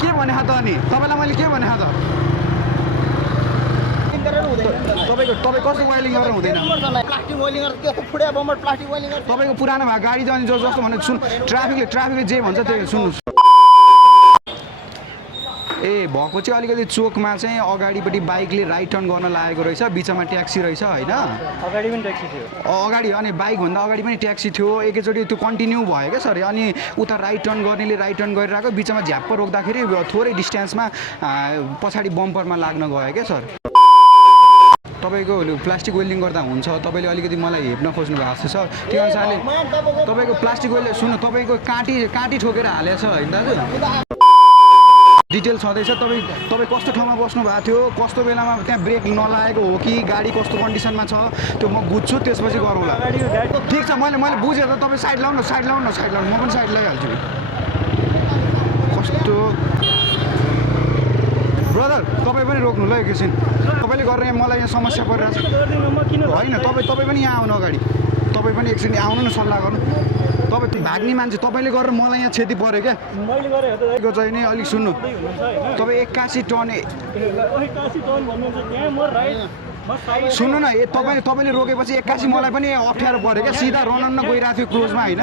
के भने त अनि तपाईँलाई मैले के भने त तपाईँ कस्तो वाइलिङ गरेर हुँदैन तपाईँको पुरानो भएको गाडी चाहिँ अनि जस्तो भने सुन ट्राफिकले जे भन्छ त्यही सुन्नुहोस् ए भएको चाहिँ अलिकति चोकमा चाहिँ अगाडिपट्टि बाइकले राइट टर्न गर्न लागेको रहेछ बिचमा ट्याक्सी रहेछ होइन अगाडि पनि ट्याक्सी थियो अगाडि अनि बाइकभन्दा अगाडि पनि ट्याक्सी थियो एकैचोटि त्यो कन्टिन्यू भयो क्या सर अनि उता राइट टर्न गर्नेले राइट टर्न गरिरहेको बिचमा झ्याप्प रोक्दाखेरि थोरै डिस्टेन्समा पछाडि बम्परमा लाग्न गयो क्या सर तपाईँको प्लास्टिक वेल्डिङ गर्दा हुन्छ तपाईँले अलिकति मलाई हेप्न खोज्नु भएको छ त्यो अनुसारले तपाईँको प्लास्टिक वेल्डिङ सुन्नु तपाईँको काँटी ठोकेर हालेको छ होइन दाजु डिटेल छँदैछ तपाईँ कस्तो ठाउँमा बस्नु भएको थियो कस्तो बेलामा त्यहाँ ब्रेक नलागेको हो कि गाडी कस्तो कन्डिसनमा छ त्यो म बुझ्छु त्यसपछि गरौँला ठिक छ मैले बुझेँ त तपाईँ साइड लाउनु म पनि साइड लगाइहाल्छु कस्तो ब्रदर तपाईँ पनि रोक्नु ल एकैछिन तपाईँले गर्ने मलाई यहाँ समस्या परिरहेको छ होइन तपाईँ पनि यहाँ आउनु अगाडि तपाईँ पनि एकछिन आउनु न सल्लाह गर्नु तपाईँ भाग्ने मान्छे तपाईँले गरेर मलाई यहाँ क्षति पऱ्यो क्या चाहिँ नि अलिक सुन्नु तपाईँ 81 टन सुन्नु न तपाईँले रोकेपछि 81 मलाई पनि अप्ठ्यारो पऱ्यो क्या सिधा रनन्न गइरहेको थियो क्लोजमा होइन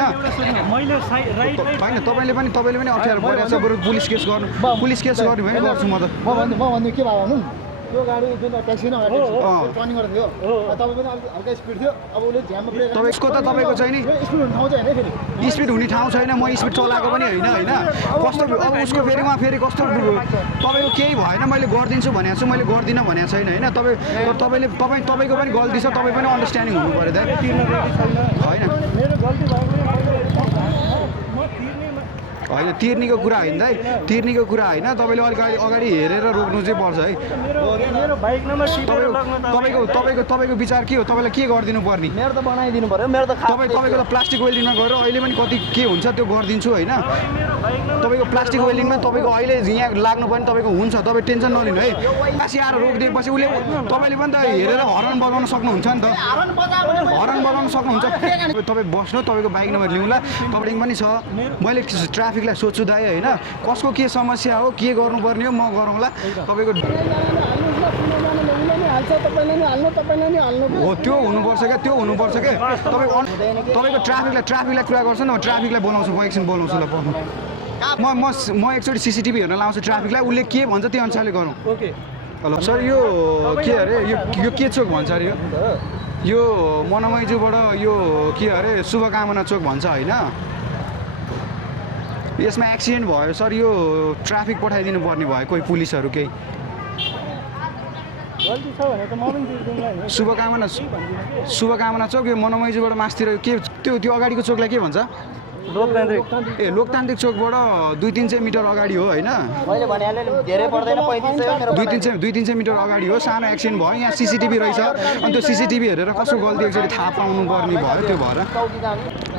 तपाईँले पनि अप्ठ्यारो परेको छ बरु पुलिस केस गर्नु भने गर्छु म त के भयो त्यो गाडी जुन ट्याक्सी न टर्निङ गरेको थियो तपाईँ पनि हल्का स्पिड थियो अब उसले झ्याममा ब्रेक तपाईँको त तपाईँको चाहिँ नि स्पिड हुने ठाउँ चाहिँ होइन फेरि स्पिड हुने ठाउँ छैन म स्पिड चलाएको पनि होइन कस्तो अब उसको फेरि कस्तो तपाईँको केही भएन मैले गरिदिन्छु भनेको छु मैले गर्दिनँ भनेको छैन होइन तपाईँको पनि गल्ती छ तपाईँ पनि अन्डरस्ट्यान्डिङ हुनु पऱ्यो त होइन तिर्नीको कुरा होइन दाइ तिर्नीको कुरा होइन तपाईँले अलिक अगाडि हेरेर रोक्नु चाहिँ पर्छ है तपाईँको विचार के हो तपाईँलाई के गरिदिनु पर्ने मेरो त बनाइदिनु पर्यो मेरो त तपाईँको त प्लास्टिक वेल्डिङमा गएर अहिले पनि कति के हुन्छ त्यो गरिदिन्छु होइन तपाईँको प्लास्टिक वेल्डिङमा तपाईँको अहिले यहाँ लाग्नु पनि तपाईँको हुन्छ तपाईँ टेन्सन नलिनु है पछि आएर रोकिदिएपछि उसले तपाईँले पनि त हेरेर हर्न बजाउन सक्नुहुन्छ नि त हर्न बजाउन सक्नुहुन्छ तपाईँ बस्नु तपाईँको बाइक नम्बर लिउँला तपाईँ पनि छ मैले ट्राफिकलाई सोध्छु दाइ होइन कसको के समस्या हो के गर्नुपर्ने हो म गरौँला तपाईँको हो त्यो हुनुपर्छ क्या तपाईँको ट्राफिकलाई कुरा गर्छ नि ट्राफिकलाई बोलाउँछु म एकछिन बोलाउँछु ल पर्नु म एकचोटि सिसिटिभी हेर्न लाउँछु ट्राफिकलाई उसले के भन्छ त्यो अनुसारले गरौँ हेलो सर यो के अरे यो के चोक भन्छ अरे यो मनमैजुबाट यो के अरे शुभकामना चोक भन्छ होइन यसमा एक्सिडेन्ट भयो सर यो ट्राफिक पठाइदिनु पर्ने भयो कोही पुलिसहरू केही शुभकामना चोक यो मनमैजुबाट मासतिर के त्यो अगाडिको चोकलाई के भन्छ लोकतान्त्रिक चोकबाट 200-300 मिटर अगाडि हो होइन 200-300 मिटर अगाडि हो सानो एक्सिडेन्ट भयो यहाँ सिसिटिभी रहेछ अनि त्यो सिसिटिभी हेरेर कसो गल्ती एकचोटि थाहा पाउनु पर्ने भयो त्यो भएर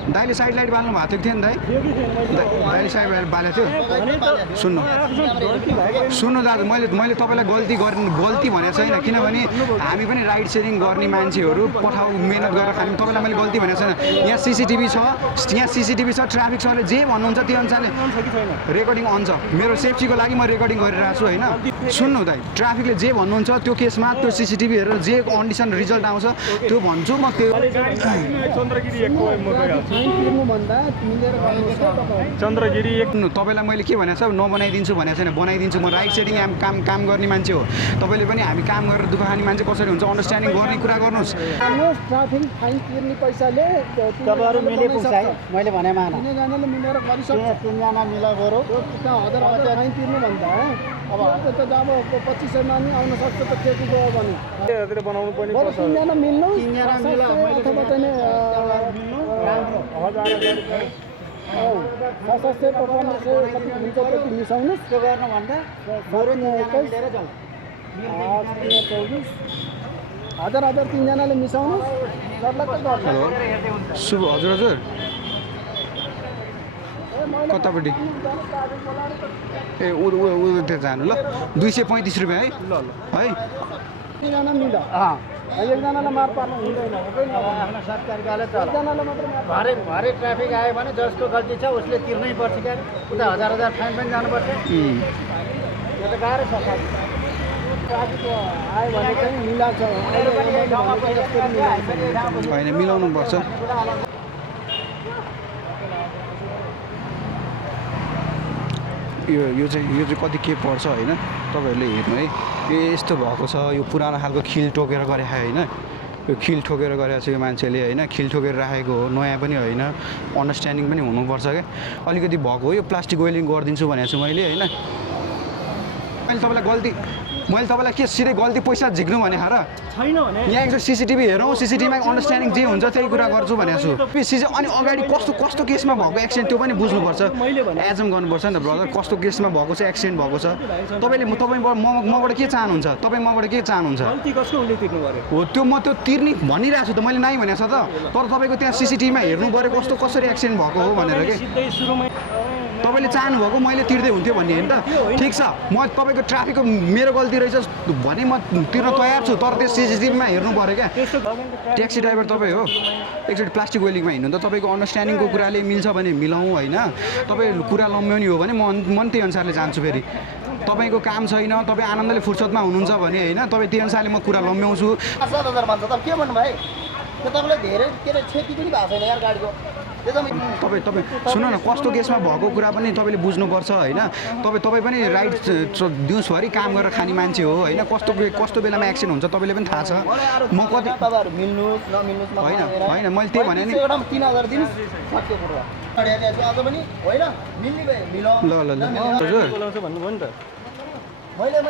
दाइले साइड लाइट बाल्नु भएको थियो नि दाइले साइड लाइट बालेको थियो सुन्नु दाजु मैले तपाईँलाई गल्ती भनेको छैन किनभने हामी पनि राइड सेयरिङ गर्ने मान्छेहरू मेहनत गरेर खाने तपाईँलाई मैले गल्ती भनेको छैन यहाँ सिसिटिभी छ ट्राफिक सरले जे भन्नुहुन्छ त्यो अनुसारले रेकर्डिङ अन छ मेरो सेफ्टीको लागि म रेकर्डिङ गरिरहेको छु होइन सुन्नु दाइ ट्राफिकले जे भन्नुहुन्छ त्यो केसमा त्यो सिसिटिभी हेरेर जे कन्डिसन रिजल्ट आउँछ त्यो भन्छु म त्यो चन्द्रगिरी एक तपाईँलाई मैले के भनेको छ नबनाइदिन्छु भनेको छैन बनाइदिन्छु म राइड सेटिङ काम गर्ने मान्छे हो तपाईँले पनि हामी काम गरेर दुःख खाने मान्छे कसरी हुन्छ अन्डरस्ट्यान्डिङ गर्ने कुरा गर्नुहोस् ट्राफिक फाइन तिर्ने पैसाले तपाईँहरू मिले पुग्छ है मैले भने मान तिनजनाले मिलेर गरिसक्छ तिनजना मिला गरौँ हजार फाइन तिर्नु भन्दा अब त अब 2500 मानि आउन सक्छ त त्यति गयो भने बनाउनु पर्ने तिनजना मिल्नु तिनजना मिला अथवा चाहिँ मिल्नु सशस्त्र पर्फर्मेन्स कति हुन्छ त्यति मिसाउनुहोस् त्यो गर्नुभन्दा बरु 24 हजार तिनजनाले मिसाउनुहोस् शुभ हजुर कतापट्टि ए त्यहाँ जानु ल 235 रुपियाँ है तिनजना मिला एकजनालाई मार पार्न हुँदैन आफ्नो सरकारले त एकजनालाई मात्र भरे ट्राफिक आयो भने जसको गल्ती छ उसले तिर्नै पर्छ क्या उता हजार फाइन पनि जानुपर्छ यो त गाह्रो छ ट्राफिक आयो भने चाहिँ मिलाउँछ होइन मिलाउनु पर्छ यो चाहिँ कति के पर्छ होइन तपाईँहरूले हेर्नु है यो यस्तो भएको छ यो पुरानो खालको खिल टोकेर गरेको होइन यो खिल ठोकेर गरेको छ यो मान्छेले होइन खिल ठोकेर राखेको हो नयाँ पनि होइन अन्डरस्ट्यान्डिङ पनि हुनुपर्छ क्या अलिकति भएको हो यो प्लास्टिक वेल्डिङ गरिदिन्छु भनेको छु मैले होइन मैले तपाईँलाई के सिधै गल्ती पैसा झिक्नु भने र छैन भने यहाँ एकचोटि सिसिटिभी हेरौँ सिसिटिभीमा अन्डरस्ट्यान्डिङ जे हुन्छ त्यही कुरा गर्छु भनेको छु अनि अगाडि कस्तो केसमा भएको एक्सिडेन्ट त्यो पनि बुझ्नुपर्छ एजम गर्नुपर्छ नि त ब्रदर कस्तो केसमा भएको छ एक्सिडेन्ट भएको छ मबाट के चाहनुहुन्छ तपाईँ मबाट के चाहनुहुन्छ हो त्यो म त्यो तिर्ने भनिरहेको छु त मैले नाइ भनेको छ त तर तपाईँको त्यहाँ सिसिटिभीमा हेर्नु पऱ्यो कसरी एक्सिडेन्ट भएको हो भनेर के तपाईँले चाहनुभएको मैले तिर्दै हुन्थ्यो भन्ने होइन त ठिक छ म तपाईँको ट्राफिकको मेरो गल्ती रहेछ भने म तिर्न तयार छु तर त्यो सिसिटिभीमा हेर्नु पऱ्यो क्या ट्याक्सी ड्राइभर तपाईँ हो एकचोटि प्लास्टिक वेलिङमा हिँड्नु त तपाईँको अन्डरस्ट्यान्डिङको कुराले मिल्छ भने मिलाउँ होइन तपाईँ कुरा लम्ब्याउने हो भने म त्यही अनुसारले जान्छु फेरि तपाईँको काम छैन तपाईँ आनन्दले फुर्सदमा हुनुहुन्छ भने होइन तपाईँ त्यही अनुसारले म कुरा लम्ब्याउँछु 7,000 भन्छ त के भन्नु भाइ त्यो तपाईँलाई धेरै के अरे क्षति पनि भएको छैन यार गाडीको तपाईँ सुन न कस्तो केसमा भएको कुरा पनि तपाईँले बुझ्नुपर्छ होइन तपाईँ पनि राइट दिउँसभरि काम गरेर खाने मान्छे हो होइन कस्तो बेलामा एक्सिडेन्ट हुन्छ तपाईँले पनि थाहा छ म कति होइन मैले त्यही भने नि 3,000 दिनु सक्यो ल हजुर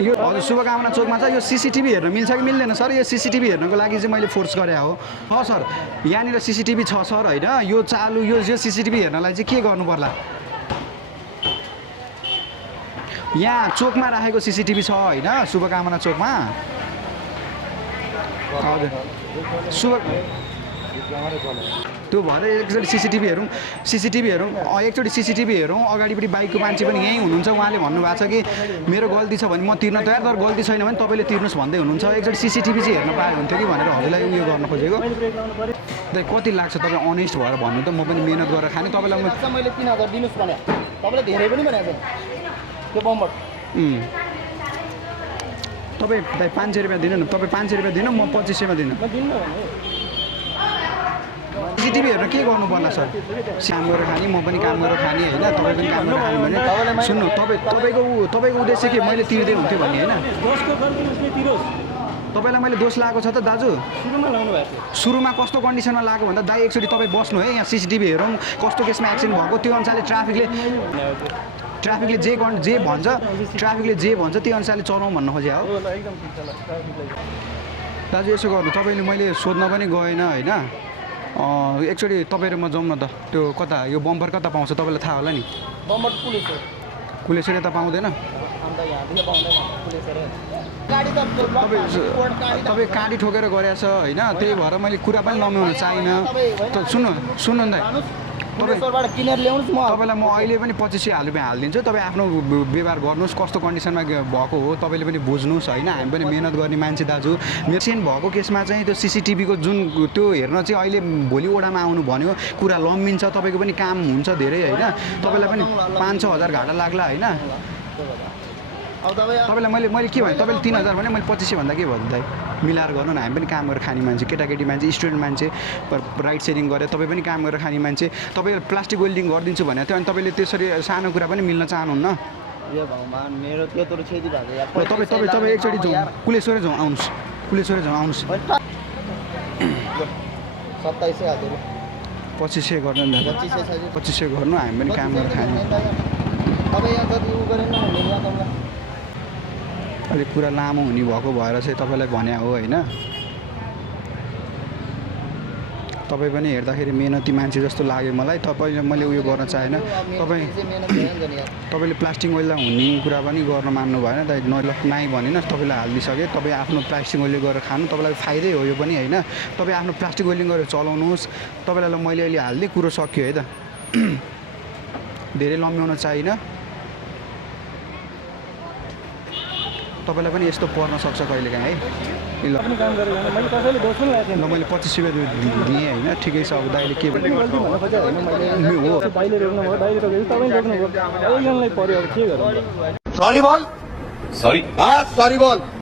यो हजुर शुभकामना चोकमा छ यो सिसिटिभी हेर्न मिल्छ कि मिल्दैन सर यो सिसिटिभी हेर्नको लागि चाहिँ मैले फोर्स गरे हो सर यहाँनिर सिसिटिभी छ सर होइन यो चालु यो सिसिटिभी हेर्नलाई चाहिँ के गर्नु पर्ला यहाँ चोकमा राखेको सिसिटिभी छ होइन शुभकामना चोकमा हजुर त्यो भएर एकचोटि सिसिटिभी हेरौँ एकचोटि सिसिटिभी हेरौँ अगाडिपट्टि बाइकको मान्छे पनि यहीँ हुनुहुन्छ उहाँले भन्नुभएको छ कि मेरो गल्ती छ भने म तिर्न तयार तर गल्ती छैन भने तपाईँले तिर्नुहोस् भन्दै हुनुहुन्छ एकचोटि सिसिटिभी चाहिँ हेर्न पाए हुन्थ्यो कि भनेर हजुरलाई उयो गर्न खोजेको कति लाग्छ तपाईँ अनेस्ट भएर भन्नु त म पनि मिहिनेत गरेर खाने तपाईँलाई मैले 3,000 दिनुहोस् भने तपाईँले धेरै पनि भनेको त्यो बम्बर तपाईँ 500 रुपियाँ दिनु न तपाईँ 500 रुपियाँ दिनु म 2500मा दिनु सिसिटिभी हेर्न के गर्नु पर्ला सर काम गरेर खाने म पनि काम गरेर खाने होइन तपाईँ पनि काम गरेर खानु भने सुन्नु तपाईँको उद्देश्य के मैले तिर्दै हुन्थ्यो भन्ने होइन तपाईँलाई मैले दोष लागेको छ त दाजु सुरुमा कस्तो कन्डिसनमा लाग्यो भन्दा दाइ एकचोटि तपाईँ बस्नु है यहाँ सिसिटिभी हेरौँ कस्तो केसमा एक्सिडेन्ट भएको त्यो अनुसारले ट्राफिकले जे भन्छ त्यो अनुसारले चलाउँ भन्न खोजे हो दाजु यसो गर्नु तपाईँले मैले सोध्न पनि गएन होइन एकचोटि तपाईँ र म जाउँ न त त्यो कता यो बम्पर कता पाउँछ तपाईँलाई थाहा होला नि बम्बर कुलेश्वर यता पाउँदैन तपाईँ काडी ठोकेर गरेछ होइन त्यही भएर मैले कुरा पनि लम्ब्याउन चाहिनँ सुन्नु न तपाईँलाई म अहिले पनि 2500 रुपियाँ हालिदिन्छु तपाईँ आफ्नो व्यवहार गर्नुहोस् कस्तो कन्डिसनमा भएको हो तपाईँले पनि बुझ्नुहोस् होइन हामी पनि मेहनत गर्ने मान्छे दाजु एक्सिडेन्ट भएको केसमा चाहिँ त्यो सिसिटिभीको जुन त्यो हेर्न चाहिँ अहिले भोलि ओडामा आउनु भन्यो कुरा लम्बिन्छ तपाईँको पनि काम हुन्छ धेरै होइन तपाईँलाई पनि 5-6 हजार घाटा लाग्ला होइन तपाईँलाई मैले के भने तपाईँले 3,000 भने मैले 2500 भन्दा के भयो दाइ मिलाएर गर्नु न हामी पनि काम गरेर खाने मान्छे केटाकेटी मान्छे स्टुडेन्ट मान्छे राइड सेयरिङ गरेर तपाईँ पनि काम गरेर खाने मान्छे तपाईँ प्लास्टिक वेल्डिङ गरिदिन्छु भनेको थियो अनि तपाईँले त्यसरी सानो कुरा पनि मिल्न चाहनुहुन्न तपाईँ एकचोटि जाउँ कुलेश्वरै जाउँ आउनुहोस् 2500 गर्नु नि 2500 गर्नु हामी पनि काम गरेर खाने अलिक कुरा लामो हुने भएको भएर चाहिँ तपाईँलाई भने हो होइन तपाईँ पनि हेर्दाखेरि मेहनती मान्छे जस्तो लाग्यो मलाई तपाईँले मैले उयो गर्न चाहेन तपाईँले प्लास्टिक मैला हुने कुरा पनि गर्न मान्नु भएन नाइ भनेन तपाईँलाई हालिदिइसकेँ तपाईँ आफ्नो प्लास्टिक वेल्डिङ गरेर खानु तपाईँलाई फाइदै हो यो पनि होइन तपाईँ आफ्नो प्लास्टिक वेल्डिङ गरेर चलाउनुहोस् तपाईँलाई मैले अहिले हालिदिएँ कुरो सक्यो है त धेरै लम्ब्याउन चाहिनँ तपाईँलाई पनि यस्तो पर्न सक्छ कहिलेकाहीँ है ल पनि काम गरेको होइन मैले कसैले दोष पनि लगाएको ल मैले 25 रुपियाँ दिएँ होइन ठिकै छ अब दाइले के थिएन गल्ती भन्न खोजेको होइन मैले हो दाइले रोक्नु भयो दाइले रोकेको तपाईँ रोक्नु भयो एकजनालाई पर्यो अब के गर्नु सॉरी बोल सॉरी हाँ सॉरी बोल